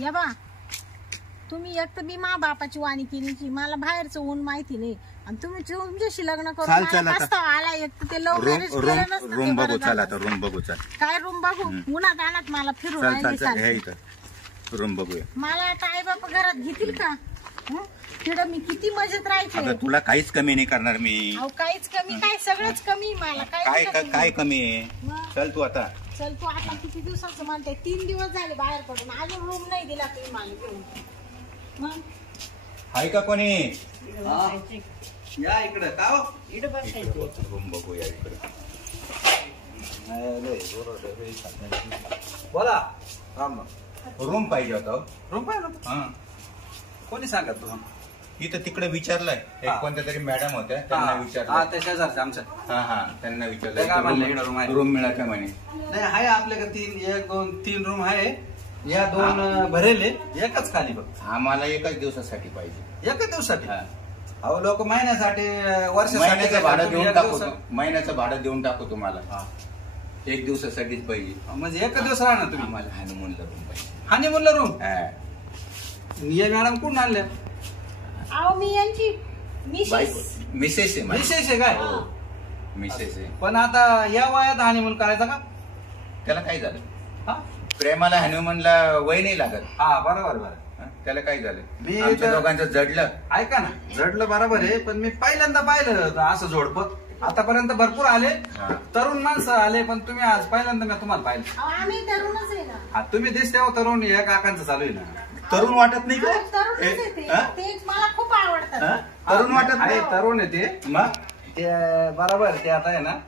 या बा तुम्ही एक तर मी मा बापाची वाणी केली मला बाहेरचं ऊन माहिती नाही आणि तुम्ही तुमच्याशी लग्न करून आला एक तर ते लव्ह मॅरेज केलं नसतं. रूम बघू चला आता रूम बघू चल. काय रूम बघू उन्हात आणत मला फिरून रूम बघूया. मला आता आई बाप घरात घेतील का तिकडं मी किती मजेत राहायचे. तुला काहीच कमी नाही करणार मी. काहीच कमी काय सगळंच कमी मला काय कमी आहे. चल तू आता किती दिवसाचं म्हणते 3 दिवस झाले बाहेर पडून अजून रूम नाही दिला तुम्ही मला घेऊन. मग हाय का कोणी या इकडे का रूम बघूया इकडे. बोला रूम पाहिजे होता. रूम पाहिजे. हा कोणी सांगत तुम्हाला. इथं तिकडे विचारलंय कोणत्या तरी मॅडम होत्या त्यांना विचारलं. त्या शेजारच्या आमच्या. हा त्यांना विचारलं रूम मिळाला म्हणे. नाही आहे आपल्याकडे 1 2 3 रूम आहे. या 2 भरेले एकच खाली बघ. आम्हाला एकाच दिवसासाठी पाहिजे. एकच दिवसासाठी. अहो लोक महिन्यासाठी वर्षासाठी भाडं देऊन टाकू. महिन्याचं भाडं देऊन टाकू तुम्हाला. 1 दिवसासाठीच पाहिजे. म्हणजे एकच दिवस राहणार तुम्ही. आम्हाला हनीमूनला रूम पाहिजे. हनीमूनला रूम. ये मॅडम कोण आणल्या. अहो मी यांची मिसेस आहे काय. मिसेस आहे. पण आता या वयात हनीमून करायचा का. त्याला काय झालं. प्रेमाला हनीमूनला वय नाही लागत. बरोबर. त्याला काय झालं. आमच्या दोघांचं जडलं. ऐका ना जडलं बरोबर आहे पण मी पहिल्यांदा पाहिलं असं जोडपं. आतापर्यंत भरपूर आले तरुण माणसं आले पण तुम्ही आज पहिल्यांदा मी तुम्हाला पाहिलं. आम्ही तरुणच आहे ना. तुम्ही दिसते हो तरुण. या काकांचं चालू आहे ना. तरुण वाटत नाही का. ते मला खूप आवडतं. तरुण वाटत नाही. तरुण आहे ते बरोबर ते आता आहे ना.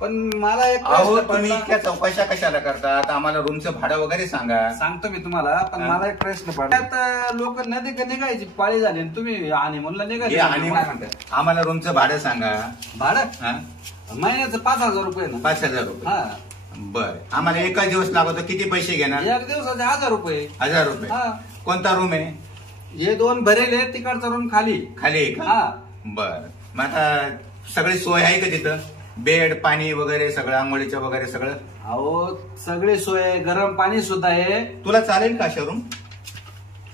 पण मला एक तुम्ही इतक्या चौकशा कशाला करता. आता आम्हाला रूमचं भाडं वगैरे सांगतो मी तुम्हाला. पण मला एक प्रश्न पडला. आता लोक नदी निघायची पाळी झाली तुम्ही हनीमूनला निघायचे. आम्हाला रूमचं भाडं सांगा. भाडं महिन्याचं 5000 रुपये ना. 5000 रुपये. बर आम्हाला एका दिवस लागतो. किती पैसे घेणार. 1 दिवसाचे 1000 रुपये. 1000 रुपये. कोणता रूम आहे. हे 2 भरेले तिकडचा रूम खाली आहे का. बर मग आता सगळी सोय आहे का तिथं. बेड पाणी वगैरे सगळं आंघोळीचं वगैरे सगळं. अहो सगळी सोय गरम पाणी सुद्धा आहे. तुला चालेल का अशा रूम.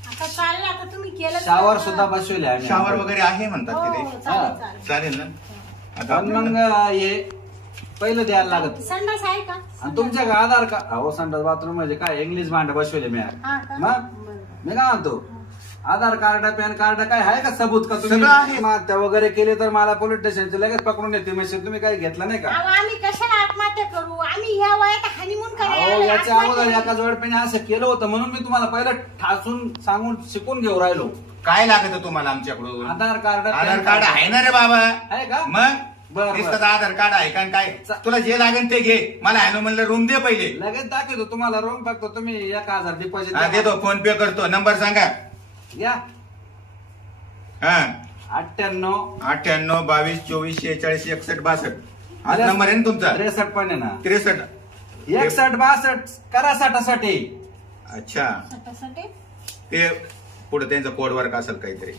आता चालेल. आता तुम्ही केलं. शावर सुद्धा बसवले. शावर वगैरे आहे म्हणतात तिथे. चालेल ना. आता मग हे पहिलं द्यायला लागत. संडास आहे का. आणि तुमच्या आधार कार्ड. अहो संडास बाथरूम म्हणजे काय इंग्लिश भांड बसवले मी. मग मी काय म्हणतो आधार कार्ड पॅन कार्ड काय आहे का सबूत का. तुम्ही आत्महत्या वगैरे केली तर मला पोलीस स्टेशनचे लगेच पकडून येते. म्हणजे तुम्ही काही घेतलं नाही का. आम्ही कशाला आत्महत्या करू. आम्ही ह्या वयात हनीमून करायला. याच्या अगोदर एका जोडप्याने असं केलं होतं म्हणून मी तुम्हाला पहिलं ठासून सांगून शिकून घेऊ राहिलो. काय लागतं तुम्हाला आमच्याकडून. आधार कार्ड आहे ना रे बाबा. आहे का. मग आधार कार्ड आहे का. काय तुला जे लागेल ते घे. मला हनीमूनला रूम दे पहिले. लगेच दाखवतो तुम्हाला रूम. फक्त तुम्ही 1000 डिपॉझिट देतो. फोन पे करतो. नंबर सांगा. या 98 98 22 24 46 61 62. हा नंबर आहे ना तुमचा. 63 पण आहे ना. 63 61 62 करा 60साठी. अच्छा ते पुढे त्यांचा कोड वर्क असेल काहीतरी.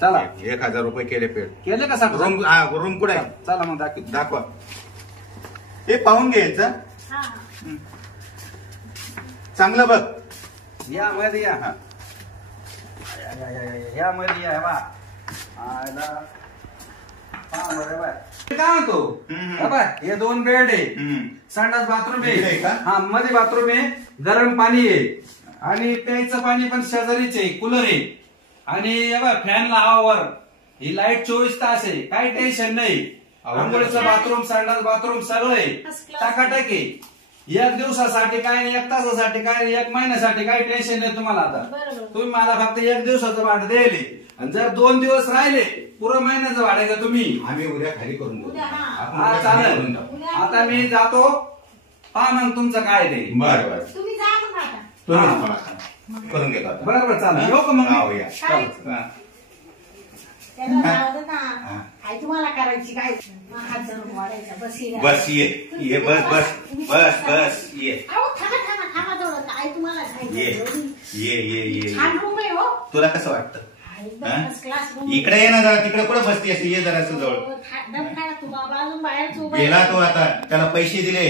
चला 1000 रुपये केले पेड. केले का सर. रूम कुठे आहे. चला मग दाखवा. हे पाहून घ्यायचं चांगलं बघ. या मध्ये या. या मध्ये या बा. काय म्हणतो हे 2 बेड आहे. संडास बाथरूम आहे. मध्ये बाथरूम आहे. गरम पाणी आहे आणि प्यायचं पाणी पण शेजारीच आहे. कूलर आहे आणि फॅन लावावर. ही लाईट 24 तास आहे. काही टेन्शन नाही. आंघोळीचं बाथरूम संडास बाथरूम सगळं आहे. टाकाटक आहे. 1 दिवसासाठी काय नाही. 1 तासासाठी काय नाही. 1 महिन्यासाठी काही टेन्शन नाही तुम्हाला. आता तुम्ही मला फक्त 1 दिवसाचं भाडं द्यायले आणि जर 2 दिवस राहिले पुरं महिन्याचं भाडं का तुम्ही. आम्ही उद्या खाली करून देऊ. चालेल. आता मी जातो. पहा मग तुमचं काय ते. बरं तुम्ही जा मग आता. करून घेतो. बरोबर चालेल. येऊ का मग. तुम्हाला करायची काय. बस ये बस ये. आई तुम्हाला ये छान रूम आहे हो. तुला कसं वाटतं. इकडे ये ना जरा. तिकडे कुठं बसती असते. ये जरा जवळ. बाबा अजून बाहेरच उभा गेला तो आता, त्याला पैसे दिले.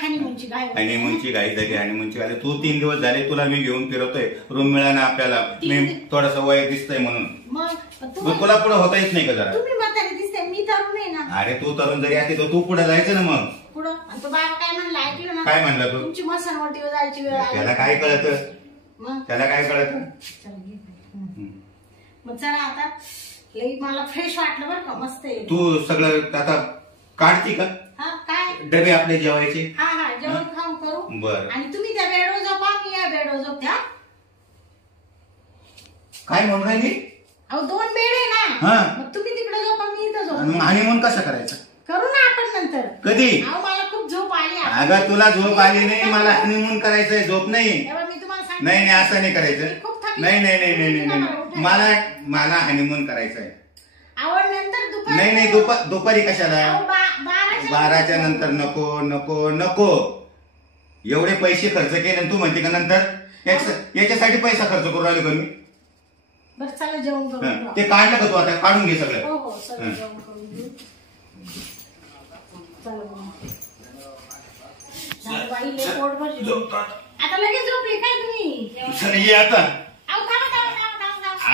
हनीमूनची घाई हनीमूनची घाई झाली, हनीमूनची घाई. तू 3 दिवस झाले तुला मी घेऊन फिरवतोय, रूम मिळाला आपल्याला, मी थोडस वय दिसतंय म्हणून. मग तुला पुढे होता येत नाही का जरा? तुम्ही म्हातारी दिसते, मी तरुण आहे ना. अरे तू तरुण जरी असते तर तू पुढे जायचं ना. मग पुढं तो बाबा काय म्हणला ऐकलं ना? काय म्हणला तू? तुमची मसनवटीवर जायची वेळ आली. त्याला काय कळत? मग त्याला काय कळत? मग चला आता लई मला फ्रेश वाटलं बरं का, मस्त आहे. तू सगळं आता काढती का? हा काय डबे आपले जेवायचे? हा हा जेवण खाऊन करू. बर. आणि तुम्ही त्या बेडवर झोपा, मी या बेडवर झोपते. काय म्हणून राहिली? अहो 2 बेड आहे ना. हा. मग तुम्ही तिकडे झोपा, मी इथं झोपते. मग हनीमून कसं करायचं? करू ना आपण नंतर. कधी? अहो मला खूप झोप आली. अगं तुला झोप आली नाही, मला हनीमून करायचंय, झोप नाही. तेव्हा मी तुम्हाला सांगितलं. नाही नाही असं नाही करायचं. मी खूप थकली. नाही नाही नाही नाही नाही मला हनीमून करायचंय. आवड नंतर दुपारी. नाही नाही दुपारी कशाला? 12च्या नंतर नको नको नको. एवढे पैसे खर्च केले तू म्हणते का नंतर याच्यासाठी पैसा खर्च करू राहिलो का मी? बरं चला जेवण करू. ते काढलं का तू? आता काढून घे सगळं. हो हो सगळं जेवण करून घेऊ. बाई लय पोट भरली. आता लगेच झोपली काय तुम्ही? चल ये आता. अहो थांबा.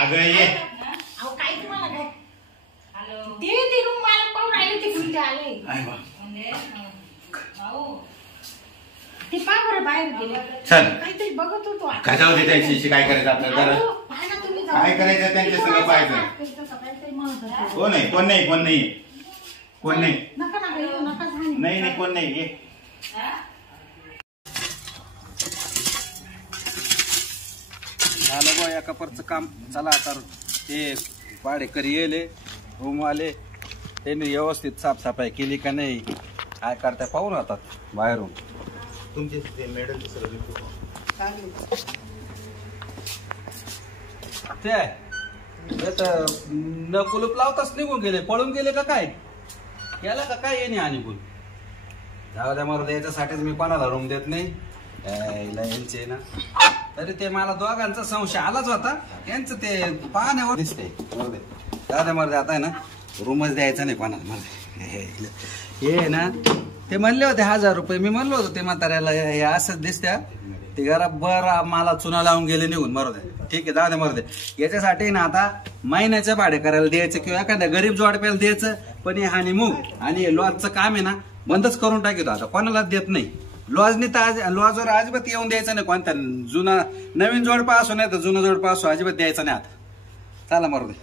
अगं ये. अहो काय तुम्हाला काय? ते रूम मला पाहून राहिले, ते कुठे आले ते पा बरं बाहेर गेले. चल काहीतरी बघत होतो. काय जाऊ दे त्यांच्याशी, काय करायचं आपल्याला? काय करायचं त्यांच्या सगळं पाहायचं. कोण नाही कोण नाही कोण नाही कोण नाही नका नका येऊ नका. नाही नाही कोण नाही ये. झालं बा एका परचं काम. चला आता ते भाडेकरी येले, रूम आले, त्यांनी व्यवस्थित साफसफाई केली का नाही, काय करताय पाहून आता बाहेरून. तुमचे ते मेडल ते तर न कुलूप लावताच निघून गेले, पळून गेले का काय? केला का काय येणे आणि बोल. जाऊ द्या मला याच्यासाठीच मी कोणाला रूम देत नाही. यांचे ना तरी ते मला दोघांचा संशय आलाच होता. यांचं ते पाहण्यावर दिसते. जाऊ द्या मला आता आहे ना रूमच द्यायचा नाही कोणाला. मला हे ना ते म्हणले होते 1000 रुपये. मी म्हणलो होतो ते म्हाताऱ्याला हे असंच दिसत्या, ते घरा बरं मला चुना लावून गेले निघून. मरू दे ठीक आहे, जाऊ दे मरू दे. याच्यासाठी ना आता महिन्याचं भाडे करायला द्यायचं किंवा एखाद्या गरीब जोडप्याला द्यायचं. पण हे हनीमून आणि लॉजचं काम आहे ना बंदच करून टाकितो आता, कोणालाच देत नाही. लॉजनी तर लॉजवर अजिबात येऊन द्यायचं नाही कोणत्या. जुना नवीन जोडपा असो नाही तर जुना जोडपा असो, अजिबात द्यायचं नाही आता. चला मरू दे,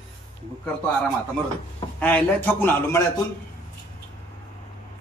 करतो आराम आता. मरू दे, लय थकून आलो मळ्यातून.